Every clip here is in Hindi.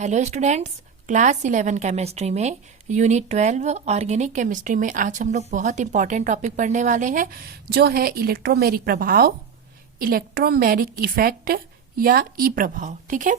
हेलो स्टूडेंट्स, क्लास 11 केमिस्ट्री में यूनिट 12 ऑर्गेनिक केमिस्ट्री में आज हम लोग बहुत इंपॉर्टेंट टॉपिक पढ़ने वाले हैं जो है इलेक्ट्रोमेरिक प्रभाव, इलेक्ट्रोमेरिक इफेक्ट या ई प्रभाव। ठीक है,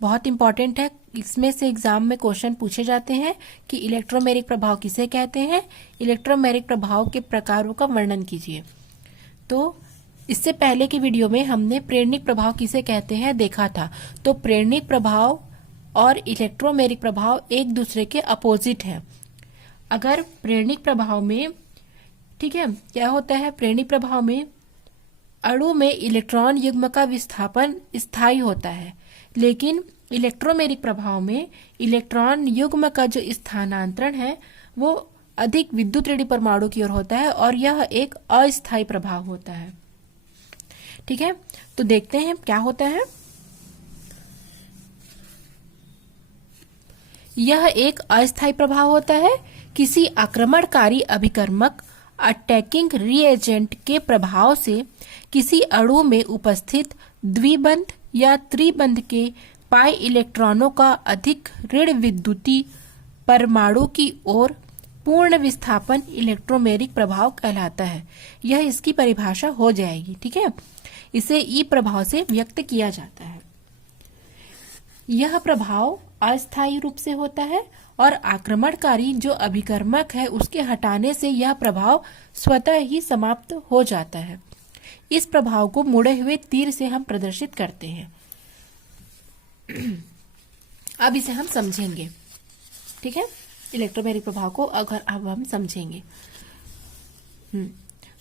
बहुत इंपॉर्टेंट है। इसमें से एग्जाम में क्वेश्चन पूछे जाते हैं कि इलेक्ट्रोमेरिक प्रभाव किसे कहते हैं, इलेक्ट्रोमेरिक प्रभाव के प्रकारों का वर्णन कीजिए। तो इससे पहले की वीडियो में हमने प्रेरणिक प्रभाव किसे कहते हैं देखा था। तो प्रेरणिक प्रभाव और इलेक्ट्रोमेरिक प्रभाव एक दूसरे के अपोजिट है। अगर प्रेरणिक प्रभाव में, ठीक है, क्या होता है, प्रेरणिक प्रभाव में अणु में इलेक्ट्रॉन युग्म का विस्थापन स्थायी होता है, लेकिन इलेक्ट्रोमेरिक प्रभाव में इलेक्ट्रॉन युग्म का जो स्थानांतरण है वो अधिक विद्युत ऋणात्मक परमाणु की ओर होता है और यह एक अस्थायी प्रभाव होता है। ठीक है, तो देखते हैं क्या होता है। यह एक अस्थायी प्रभाव होता है। किसी आक्रमणकारी अभिकर्मक अटैकिंग रिएजेंट के प्रभाव से किसी अणु में उपस्थित द्विबंध या त्रिबंध के पाई इलेक्ट्रॉनों का अधिक ऋण विद्युतीय परमाणु की ओर पूर्ण विस्थापन इलेक्ट्रोमेरिक प्रभाव कहलाता है। यह इसकी परिभाषा हो जाएगी। ठीक है, इसे ई प्रभाव से व्यक्त किया जाता है। यह प्रभाव अस्थायी रूप से होता है और आक्रमणकारी जो अभिकर्मक है उसके हटाने से यह प्रभाव स्वतः ही समाप्त हो जाता है। इस प्रभाव को मुड़े हुए तीर से हम प्रदर्शित करते हैं। अब इसे हम समझेंगे। ठीक है, इलेक्ट्रोमेरिक प्रभाव को अगर अब हम समझेंगे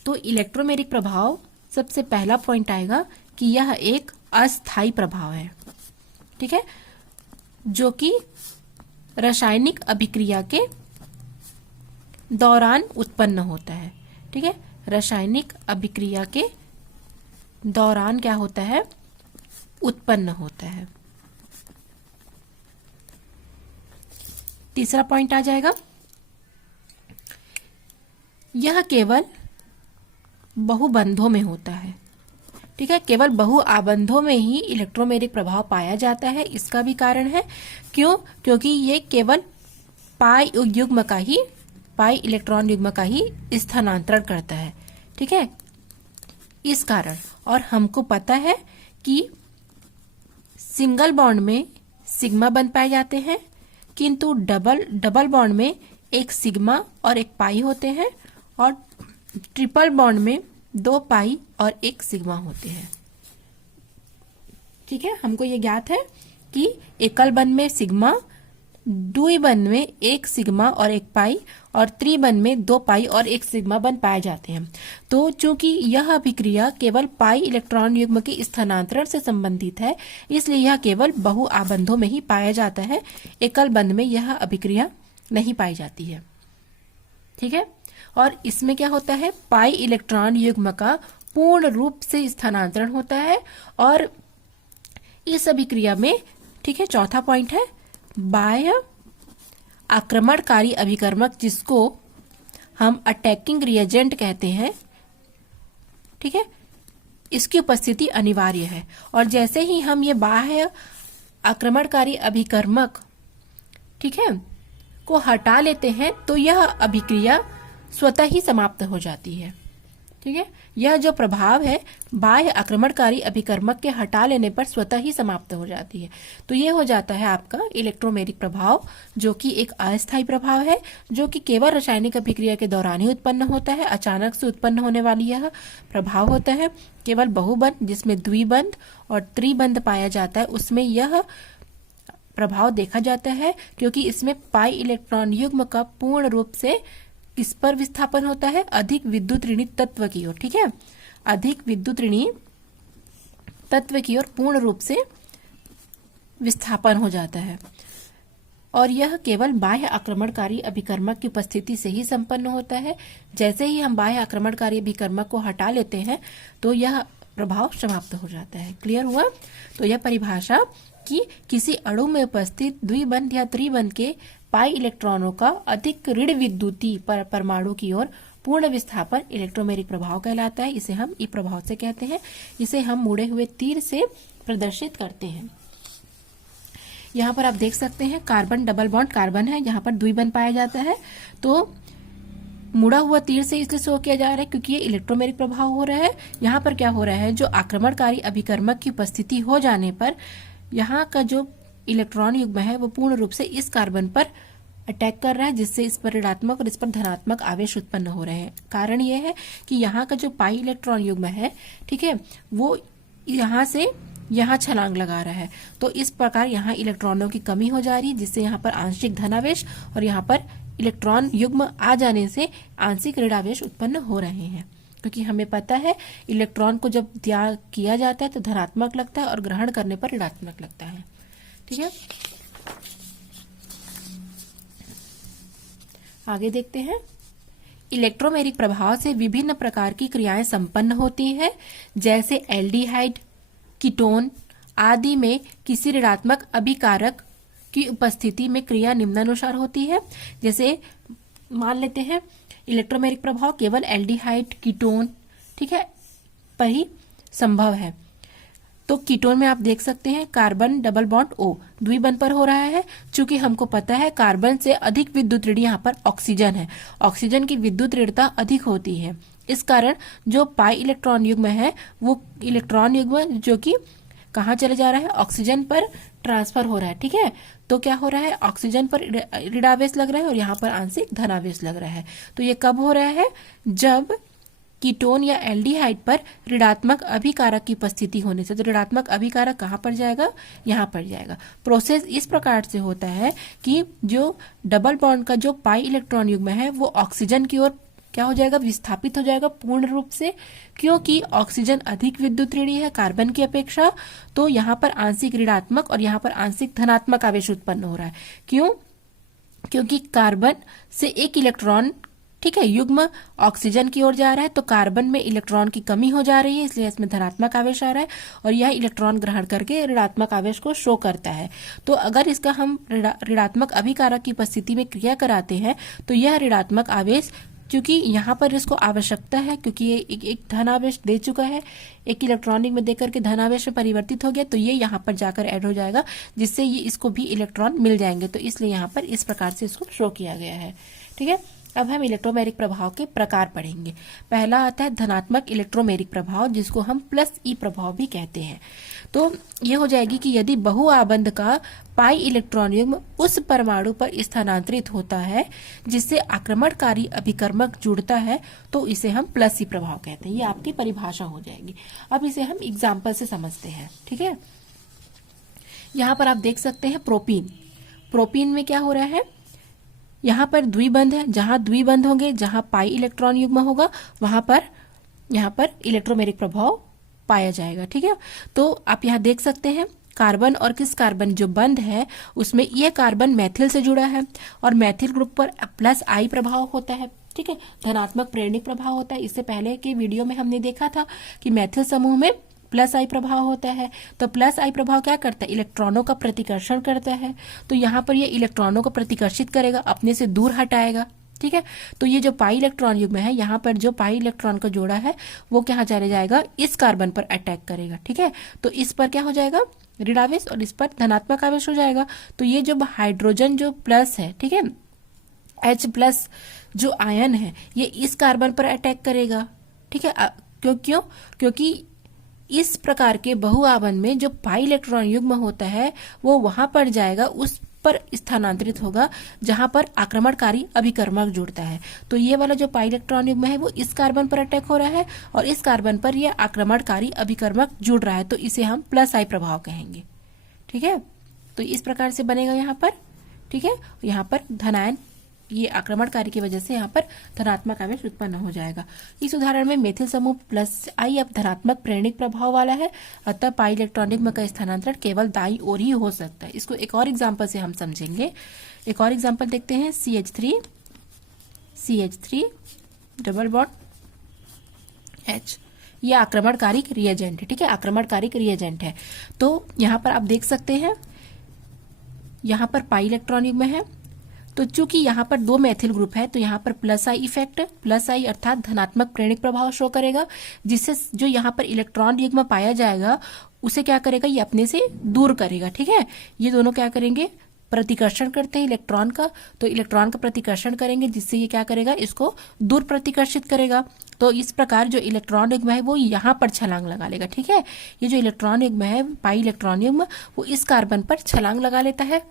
तो इलेक्ट्रोमेरिक प्रभाव सबसे पहला पॉइंट आएगा कि यह एक अस्थायी प्रभाव है। ठीक है, जो कि रासायनिक अभिक्रिया के दौरान उत्पन्न होता है। ठीक है, रासायनिक अभिक्रिया के दौरान क्या होता है, उत्पन्न होता है। तीसरा पॉइंट आ जाएगा, यह केवल बहुबंधों में होता है। ठीक है, केवल बहु आबंधों में ही इलेक्ट्रोमेरिक प्रभाव पाया जाता है। इसका भी कारण है, क्योंकि ये केवल पाई युग्म का ही, पाई इलेक्ट्रॉन युग्म का ही स्थानांतरण करता है। ठीक है, इस कारण। और हमको पता है कि सिंगल बॉन्ड में सिग्मा बंध पाए जाते हैं, किंतु डबल बॉन्ड में एक सिग्मा और एक पाई होते हैं और ट्रिपल बॉन्ड में 2 पाई और 1 सिग्मा होते हैं। ठीक है, हमको ये ज्ञात है कि एकल बंध में सिग्मा, द्विबंध में 1 सिग्मा और 1 पाई और त्रिबंध में 2 पाई और 1 सिग्मा बंध पाए जाते हैं। तो चूंकि यह अभिक्रिया केवल पाई इलेक्ट्रॉन युग्म के स्थानांतरण से संबंधित है, इसलिए यह केवल बहु आबंधों में ही पाया जाता है। एकल बंध में यह अभिक्रिया नहीं पाई जाती है। ठीक है, और इसमें क्या होता है, पाई इलेक्ट्रॉन युग्म का पूर्ण रूप से स्थानांतरण होता है। और इस अभिक्रिया में, ठीक है, चौथा पॉइंट है बाह्य आक्रमणकारी अभिकर्मक, जिसको हम अटैकिंग रिएजेंट कहते हैं। ठीक है, इसकी उपस्थिति अनिवार्य है। और जैसे ही हम ये बाह्य आक्रमणकारी अभिकर्मक, ठीक है, को हटा लेते हैं तो यह अभिक्रिया स्वतः ही समाप्त हो जाती है। ठीक है, यह जो प्रभाव है बाह्य आक्रमणकारी अभिकर्मक के हटा लेने पर स्वतः ही समाप्त हो जाती है। तो यह हो जाता है आपका इलेक्ट्रोमेरिक प्रभाव, जो कि एक अस्थायी प्रभाव है, जो कि केवल रासायनिक अभिक्रिया के दौरान ही उत्पन्न होता है। अचानक से उत्पन्न होने वाली यह प्रभाव होता है। केवल बहुबंध जिसमें द्विबंध और त्रिबंध पाया जाता है उसमें यह प्रभाव देखा जाता है, क्योंकि इसमें पाई इलेक्ट्रॉन युग्म का पूर्ण रूप से किस पर विस्थापन होता है, अधिक विद्युत ऋणी तत्व की ओर। ठीक है, अधिक विद्युत ऋणी तत्व की ओर पूर्ण रूप से विस्थापन हो जाता है। और यह केवल बाह्य आक्रमणकारी अभिकर्मक की उपस्थिति से ही संपन्न होता है। जैसे ही हम बाह्य आक्रमणकारी अभिकर्मक को हटा लेते हैं तो यह प्रभाव समाप्त हो जाता है। क्लियर हुआ? तो यह परिभाषा कि किसी अणु में उपस्थित द्विबंध या त्रिबंध के पाई इलेक्ट्रॉनों का अधिक ऋण विद्युतीय परमाणु की ओर पूर्ण विस्थापन इलेक्ट्रोमेरिक प्रभाव कहलाता है। इसे हम ई प्रभाव से कहते हैं। इसे हम मुड़े हुए तीर से प्रदर्शित करते हैं। यहाँ पर आप देख सकते हैं कार्बन डबल बॉन्ड कार्बन है, यहाँ पर द्विबंध पाया जाता है। तो मुड़ा हुआ तीर से इसलिए शो किया जा रहा है क्योंकि ये इलेक्ट्रोमेरिक प्रभाव हो रहा है। यहाँ पर क्या हो रहा है, जो आक्रमणकारी अभिकर्मक की उपस्थिति हो जाने पर यहाँ का जो इलेक्ट्रॉन युग्म है वो पूर्ण रूप से इस कार्बन पर अटैक कर रहा है, जिससे इस पर ऋणात्मक और इस पर धनात्मक आवेश उत्पन्न हो रहे हैं। कारण यह है कि यहाँ का जो पाई इलेक्ट्रॉन युग्म है, ठीक है, वो यहाँ से यहाँ छलांग लगा रहा है। तो इस प्रकार यहाँ इलेक्ट्रॉनों की कमी हो जा रही है, जिससे यहाँ पर आंशिक धनावेश और यहाँ पर इलेक्ट्रॉन युग्म आ जाने से आंशिक ऋणावेश उत्पन्न हो रहे हैं। क्योंकि हमें पता है इलेक्ट्रॉन को जब त्याग किया जाता है तो धनात्मक लगता है और ग्रहण करने पर ऋणात्मक लगता है। ठीक है, आगे देखते हैं। इलेक्ट्रोमेरिक प्रभाव से विभिन्न प्रकार की क्रियाएं संपन्न होती हैं, जैसे एल्डिहाइड, कीटोन आदि में किसी ऋणात्मक अभिकारक की उपस्थिति में क्रिया निम्नानुसार होती है। जैसे मान लेते हैं इलेक्ट्रोमेरिक प्रभाव केवल एल्डिहाइड, कीटोन, ठीक है, पर ही संभव है। तो कीटोन में आप देख सकते हैं कार्बन डबल बॉन्ड O द्विबंध पर हो रहा है। चूंकि हमको पता है कार्बन से अधिक विद्युत ऋण यहाँ पर ऑक्सीजन है, ऑक्सीजन की विद्युत ऋणता अधिक होती है। इस कारण जो पाई इलेक्ट्रॉन युग्म है वो इलेक्ट्रॉन युग्म जो कि कहाँ चले जा रहा है, ऑक्सीजन पर ट्रांसफर हो रहा है। ठीक है, तो क्या हो रहा है, ऑक्सीजन पर ऋणावेश लग रहा है और यहाँ पर आंशिक धनावेश लग रहा है। तो ये कब हो रहा है, जब कीटोन या एल्डिहाइड पर ऋणात्मक अभिकारक की उपस्थिति होने से। तो ऋणात्मक अभिकारक कहाँ पर जाएगा, यहाँ पर जाएगा। प्रोसेस इस प्रकार से होता है कि जो डबल बॉन्ड का जो पाई इलेक्ट्रॉन युग्म है वो ऑक्सीजन की ओर क्या हो जाएगा, विस्थापित हो जाएगा पूर्ण रूप से, क्योंकि ऑक्सीजन अधिक विद्युत ऋणी है कार्बन की अपेक्षा। तो यहाँ पर आंशिक ऋणात्मक और यहाँ पर आंशिक धनात्मक आवेश उत्पन्न हो रहा है। क्यों, क्योंकि कार्बन से एक इलेक्ट्रॉन, ठीक है, युग्म ऑक्सीजन की ओर जा रहा है, तो कार्बन में इलेक्ट्रॉन की कमी हो जा रही है, इसलिए इसमें धनात्मक आवेश आ रहा है और यह इलेक्ट्रॉन ग्रहण करके ऋणात्मक आवेश को शो करता है। तो अगर इसका हम ऋणात्मक अभिकारक की उपस्थिति में क्रिया कराते हैं तो यह ऋणात्मक आवेश, क्योंकि यहाँ पर इसको आवश्यकता है, क्योंकि ये एक धनावेश दे चुका है, एक इलेक्ट्रॉनिक में देकर के धनावेश में परिवर्तित हो गया, तो ये यहाँ पर जाकर ऐड हो जाएगा, जिससे ये इसको भी इलेक्ट्रॉन मिल जाएंगे। तो इसलिए यहाँ पर इस प्रकार से इसको शो किया गया है। ठीक है, अब हम इलेक्ट्रोमेरिक प्रभाव के प्रकार पढ़ेंगे। पहला आता है धनात्मक इलेक्ट्रोमेरिक प्रभाव, जिसको हम +E प्रभाव भी कहते हैं। तो ये हो जाएगी कि यदि बहुआबंध का पाई इलेक्ट्रॉन युग्म उस परमाणु पर स्थानांतरित होता है जिससे आक्रमणकारी अभिकर्मक जुड़ता है, तो इसे हम +E प्रभाव कहते हैं। ये आपकी परिभाषा हो जाएगी। अब इसे हम एग्जाम्पल से समझते हैं। ठीक है, यहाँ पर आप देख सकते हैं प्रोपीन। प्रोपीन में क्या हो रहा है, यहाँ पर द्विबंध है, जहां द्विबंध होंगे, जहां पाई इलेक्ट्रॉन युग्म होगा, वहां पर यहाँ पर इलेक्ट्रोमेरिक प्रभाव पाया जाएगा। ठीक है, तो आप यहाँ देख सकते हैं कार्बन और किस कार्बन जो बंध है उसमें यह कार्बन मैथिल से जुड़ा है और मैथिल ग्रुप पर +I प्रभाव होता है। ठीक है, धनात्मक प्रेरणिक प्रभाव होता है। इससे पहले के वीडियो में हमने देखा था कि मैथिल समूह में +I प्रभाव होता है। तो +I प्रभाव क्या करता है, इलेक्ट्रॉनों का प्रतिकर्षण करता है। तो यहाँ पर ये इलेक्ट्रॉनों को प्रतिकर्षित करेगा, अपने से दूर हटाएगा। ठीक है, तो ये जो पाई इलेक्ट्रॉन युग्म है, यहाँ पर जो पाई इलेक्ट्रॉन का जोड़ा है वो क्या चले जाएगा, इस कार्बन पर अटैक करेगा। ठीक है, तो इस पर क्या हो जाएगा, ऋणावेश, और इस पर धनात्मक आवेश हो जाएगा। तो ये जो हाइड्रोजन जो प्लस है, ठीक है, H+ जो आयन है, ये इस कार्बन पर अटैक करेगा। ठीक है, क्यों, क्योंकि इस प्रकार के बहुआबंध में जो पाई इलेक्ट्रॉन युग्म होता है वो वहां पर जाएगा, उस पर स्थानांतरित होगा जहां पर आक्रमणकारी अभिकर्मक जुड़ता है। तो ये वाला जो पाई इलेक्ट्रॉन युग्म है वो इस कार्बन पर अटैक हो रहा है और इस कार्बन पर यह आक्रमणकारी अभिकर्मक जुड़ रहा है, तो इसे हम +I प्रभाव कहेंगे। ठीक है, तो इस प्रकार से बनेगा यहाँ पर। ठीक है, यहाँ पर धनायन, ये आक्रमणकारी की वजह से यहाँ पर धनात्मक आवेश उत्पन्न हो जाएगा। इस उदाहरण में मेथिल समूह +I अब धनात्मक प्रेरणिक प्रभाव वाला है, अतः पाई इलेक्ट्रॉन युग्म का स्थानांतरण केवल दाईं ओर ही हो सकता है। इसको एक और एग्जांपल से हम समझेंगे। एक और एग्जांपल देखते हैं, CH3 डबल बॉन्ड H, ये आक्रमणकारी रिएजेंट है। ठीक है, आक्रमणकारी रिएजेंट है। तो यहाँ पर आप देख सकते हैं, यहाँ पर पाई इलेक्ट्रॉन युग्म है, तो चूंकि यहाँ पर दो मेथिल ग्रुप है तो यहाँ पर प्लस आई इफेक्ट, प्लस आई अर्थात धनात्मक प्रेरणिक प्रभाव शो करेगा, जिससे जो यहाँ पर इलेक्ट्रॉन युग्म पाया जाएगा उसे क्या करेगा, ये अपने से दूर करेगा। ठीक है, ये दोनों क्या करेंगे, प्रतिकर्षण करते हैं इलेक्ट्रॉन का, तो इलेक्ट्रॉन का प्रतिकर्षण करेंगे जिससे ये क्या करेगा, इसको दूर प्रतिकर्षित करेगा। तो इस प्रकार जो इलेक्ट्रॉन युग्म है वो यहाँ पर छलांग लगा लेगा। ठीक है, ये जो इलेक्ट्रॉन युग्म है पाई इलेक्ट्रॉन युग्म वो इस कार्बन पर छलांग लगा लेता है,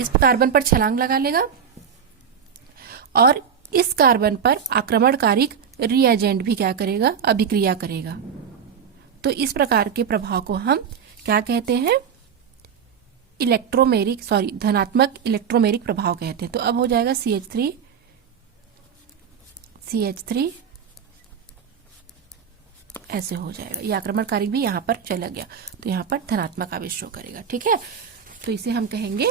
इस कार्बन पर छलांग लगा लेगा और इस कार्बन पर आक्रमणकारी रिएजेंट भी क्या करेगा, अभिक्रिया करेगा। तो इस प्रकार के प्रभाव को हम क्या कहते हैं, धनात्मक इलेक्ट्रोमेरिक प्रभाव कहते हैं। तो अब हो जाएगा CH3 ऐसे हो जाएगा, ये आक्रमणकारी भी यहां पर चला गया तो यहां पर धनात्मक आवेश शो करेगा। ठीक है, तो इसे हम कहेंगे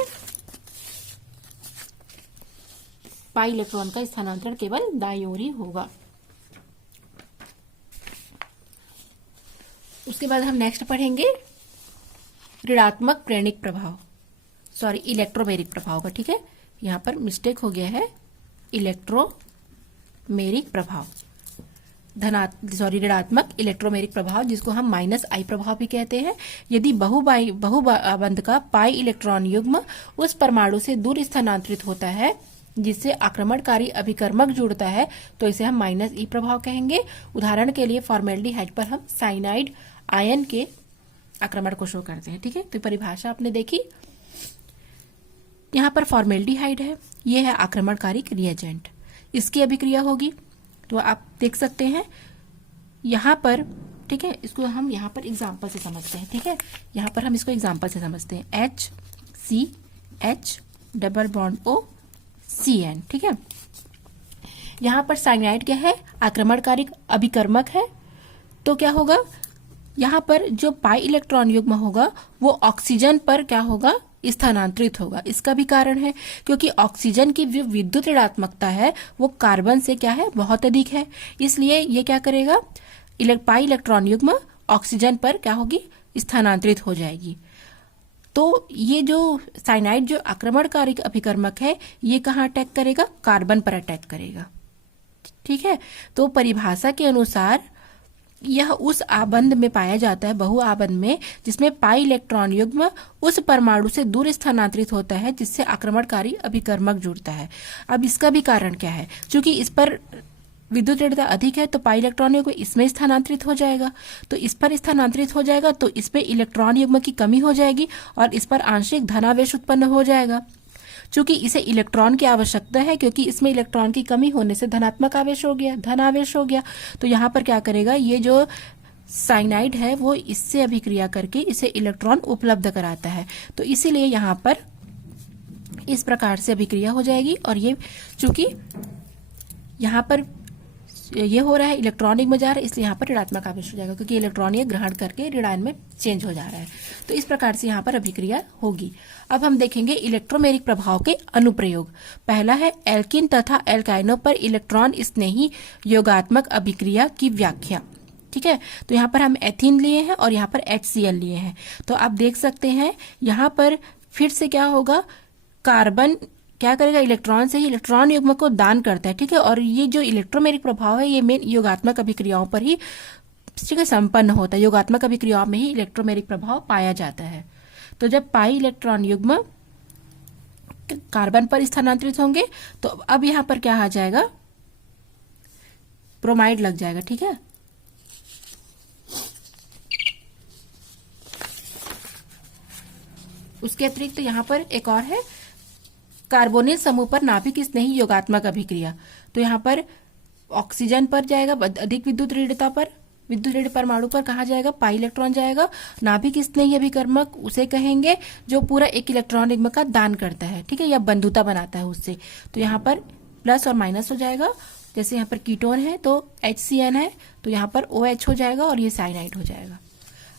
पाई इलेक्ट्रॉन का स्थानांतरण केवल दाईं ओर ही होगा। उसके बाद हम नेक्स्ट पढ़ेंगे ऋणात्मक प्रेरणिक प्रभाव, इलेक्ट्रोमेरिक प्रभाव का। ठीक है, यहां पर मिस्टेक हो गया है, इलेक्ट्रोमेरिक प्रभाव, ऋणात्मक इलेक्ट्रोमेरिक प्रभाव जिसको हम -I प्रभाव भी कहते हैं। यदि बहुबंध का पाई इलेक्ट्रॉन युग्म उस परमाणु से दूर स्थानांतरित होता है जिससे आक्रमणकारी अभिकर्मक जुड़ता है तो इसे हम -E प्रभाव कहेंगे। उदाहरण के लिए फॉर्मेल्डिहाइड पर हम साइनाइड आयन के आक्रमण को शो करते हैं। ठीक है, तो परिभाषा आपने देखी, यहाँ पर फॉर्मेल्डिहाइड है, ये है आक्रमणकारी रिएजेंट, इसकी अभिक्रिया होगी तो आप देख सकते हैं यहाँ पर। ठीक है, इसको हम यहाँ पर एग्जाम्पल से समझते हैं। ठीक है, यहाँ पर हम इसको एग्जाम्पल से समझते हैं, HCH डबल बॉन्ड OCN। ठीक है, यहाँ पर साइनाइड क्या है, आक्रमणकारी अभिकर्मक है, तो क्या होगा, यहाँ पर जो पाई इलेक्ट्रॉन युग्म होगा वो ऑक्सीजन पर क्या होगा, स्थानांतरित होगा। इसका भी कारण है क्योंकि ऑक्सीजन की जो विद्युत ऋणात्मकता है वो कार्बन से क्या है, बहुत अधिक है, इसलिए ये क्या करेगा, पाई इलेक्ट्रॉन युग्म ऑक्सीजन पर क्या होगी, स्थानांतरित हो जाएगी। तो ये जो साइनाइड जो आक्रमणकारी अभिकर्मक है ये कहाँ अटैक करेगा, कार्बन पर अटैक करेगा। ठीक है, तो परिभाषा के अनुसार यह उस आबंध में पाया जाता है, बहु आबंध में, जिसमें पाई इलेक्ट्रॉन युग्म उस परमाणु से दूर स्थानांतरित होता है जिससे आक्रमणकारी अभिकर्मक जुड़ता है। अब इसका भी कारण क्या है, क्योंकि इस पर विद्युत ऋणता अधिक है तो पाई इलेक्ट्रॉन युग्म इसमें स्थानांतरित हो जाएगा, तो इस पर स्थानांतरित हो जाएगा तो इस पे इलेक्ट्रॉन युग्म की कमी हो जाएगी और इस पर आंशिक धनावेश उत्पन्न हो जाएगा। चूंकि इसे इलेक्ट्रॉन की आवश्यकता है क्योंकि इसमें इलेक्ट्रॉन की कमी होने से धनात्मक आवेश हो गया, धन आवेश हो गया, तो यहाँ पर क्या करेगा, ये जो साइनाइड है वो इससे अभिक्रिया करके इसे इलेक्ट्रॉन उपलब्ध कराता है। तो इसीलिए यहाँ पर इस प्रकार से अभिक्रिया हो जाएगी और ये चूंकि यहाँ पर ये हो रहा है, इलेक्ट्रॉन में जा रहा है, इसलिए यहाँ पर ऋणात्मक आवेश हो जाएगा क्योंकि इलेक्ट्रॉन ये ग्रहण करके ऋणायन में चेंज हो जा रहा है। तो इस प्रकार से यहाँ पर अभिक्रिया होगी। अब हम देखेंगे इलेक्ट्रोमेरिक प्रभाव के अनुप्रयोग। पहला है एल्किन तथा एल्काइनों पर इलेक्ट्रॉन स्नेही योगात्मक अभिक्रिया की व्याख्या। ठीक है, तो यहाँ पर हम एथीन लिए हैं और यहाँ पर HCl लिए हैं। तो आप देख सकते हैं यहाँ पर फिर से क्या होगा, कार्बन क्या करेगा, इलेक्ट्रॉन से ही इलेक्ट्रॉन युग्म को दान करता है। ठीक है, और ये जो इलेक्ट्रोमेरिक प्रभाव है ये मेन योगात्मक अभिक्रियाओं पर ही ठीक है संपन्न होता है। योगात्मक अभिक्रियाओं में ही इलेक्ट्रोमेरिक प्रभाव पाया जाता है। तो जब पाई इलेक्ट्रॉन युग्म कार्बन पर स्थानांतरित होंगे तो अब यहां पर क्या आ जाएगा, ब्रोमाइड लग जाएगा। ठीक है, उसके अतिरिक्त यहाँ पर एक और है कार्बोनिल समूह पर नाभिक स्नेही योगात्मक अभिक्रिया। तो यहाँ पर ऑक्सीजन पर जाएगा अधिक विद्युत ऋणता पर, विद्युत ऋण परमाणु पर कहा जाएगा पाई इलेक्ट्रॉन जाएगा। नाभिक स्नेही अभिकर्मक उसे कहेंगे जो पूरा एक इलेक्ट्रॉन युग्म का दान करता है। ठीक है, या बंधुता बनाता है उससे। तो यहाँ पर प्लस और माइनस हो जाएगा, जैसे यहाँ पर कीटोन है तो HCN है तो यहाँ पर OH हो जाएगा और ये साइनाइड हो जाएगा।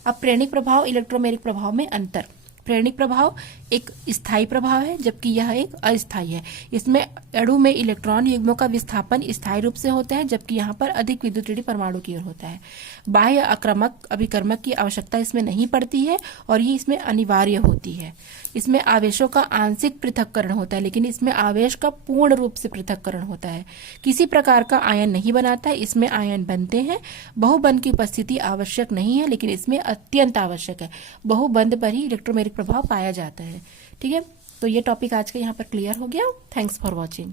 अब प्रेरणिक प्रभाव इलेक्ट्रोमेरिक प्रभाव में अंतर। प्रेरणिक प्रभाव एक स्थायी प्रभाव है, जबकि यह एक अस्थायी है। इसमें अणु में इलेक्ट्रॉन युग्मों का विस्थापन स्थायी रूप से होता है, जबकि यहाँ पर अधिक विद्युत परमाणु की ओर होता है। बाह्य आक्रामक अभिकर्मक की आवश्यकता इसमें नहीं पड़ती है और ये इसमें अनिवार्य होती है। इसमें आवेशों का आंशिक पृथक्करण होता है, लेकिन इसमें आवेश का पूर्ण रूप से पृथक्करण होता है। किसी प्रकार का आयन नहीं बनाता है, इसमें आयन बनते हैं। बहुबंध की उपस्थिति आवश्यक नहीं है, लेकिन इसमें अत्यंत आवश्यक है। बहुबंध पर ही इलेक्ट्रोमैग्नेटिक प्रभाव पाया जाता है। ठीक है, तो ये टॉपिक आज का यहाँ पर क्लियर हो गया। Thanks for watching.